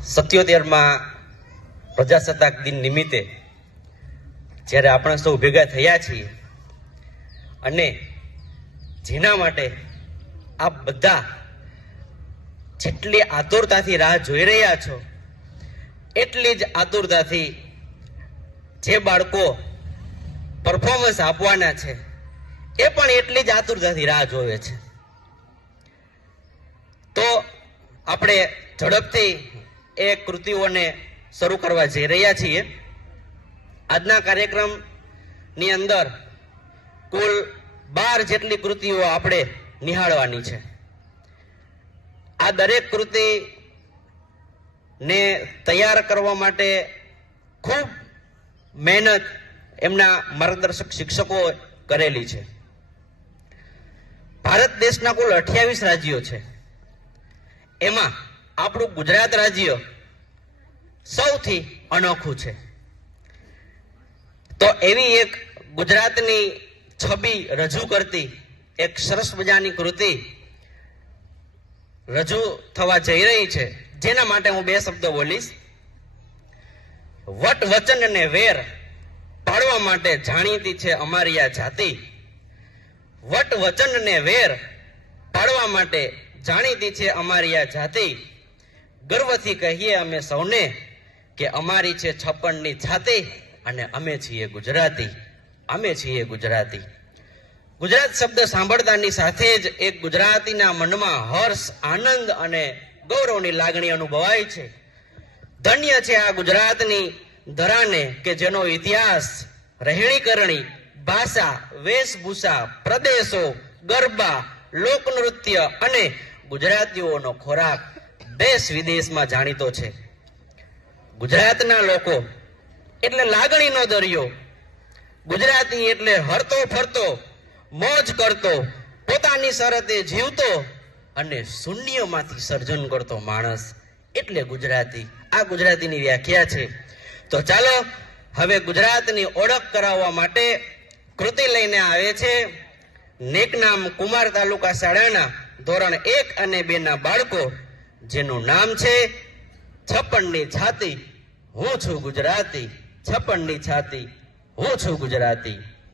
77માં પ્રજાસત્તાક દિન નિમિત્તે જ્યારે આપણે સૌ ભેગા થયા છીએ અને જેના માટે આપ બધા જેટલી આતુરતાથી રાહ જોઈ રહ્યા છો એટલી જ આતુરતાથી જે બાળકો પરફોર્મન્સ આપવાના છે એ પણ એટલી જ આતુરતાથી રાહ જોવે છે. તો આપણે ઝડપથી એ કૃતિઓને શરૂ કરવા જઈ રહ્યા છીએ. આજના કાર્યક્રમની અંદર કુલ 12 જેટલી કૃતિઓ આપણે નિહાળવાની છે. આ દરેક કૃતિને તૈયાર કરવા માટે ખૂબ મહેનત એમના માર્ગદર્શક શિક્ષકો કરેલી છે. ભારત દેશના કુલ 28 રાજ્યો છે. એમાં આપણું ગુજરાત રાજ્ય સૌથી અનોખું છે. તો એવી એક ગુજરાતની છબી રજૂ કરતી એક સરસ મજાની કૃતિ રજૂ થવા જઈ રહી છે, જેના માટે હું 2 શબ્દો બોલીશ. વટ વચન અને વેર પાળવા માટે જાણીતી છે અમારી આ જાતિ. વટ વચન અને વેર પાળવા માટે જાણીતી છે અમારી આ જાતિ. ગર્વથી કહીએ અમે સૌને કે અમારી છે 56ની છાતી અને અમે છીએ ગુજરાતી. અમે છીએ ગુજરાતી. ગુજરાત શબ્દ સાંભળતાની સાથે જ એક ગુજરાતીના મનમાં હર્ષ, આનંદ અને ગૌરવની લાગણી અનુભવાય છે. ધન્ય છે આ ગુજરાતની ધરાને કે જેનો ઇતિહાસ, રહેણીકરણી, ભાષા, વેશભૂષા, પ્રદેશો, ગરબા, લોકનૃત્ય અને ગુજરાતીઓનો ખોરાક દેશ વિદેશમાં જાણીતો છે. ગુજરાતના લોકો એટલે લાગણીનો દરિયો. ગુજરાતી એટલે હરતો ફરતો, મોજ કરતો, પોતાની શરતે જીવતો અને શૂન્યમાંથી સર્જન કરતો માણસ એટલે ગુજરાતી. આ ગુજરાતીની વ્યાખ્યા છે. તો ચાલો હવે ગુજરાતની ઓળખ કરાવવા માટે કૃતિ લઈને આવે છે નેકનામ કુમાર તાલુકા શાળાના ધોરણ 1 અને 2 ના બાળકો, જેનું નામ છે 56ની છાતી હું છું ગુજરાતી. 56ની છાતી હું છું ગુજરાતી.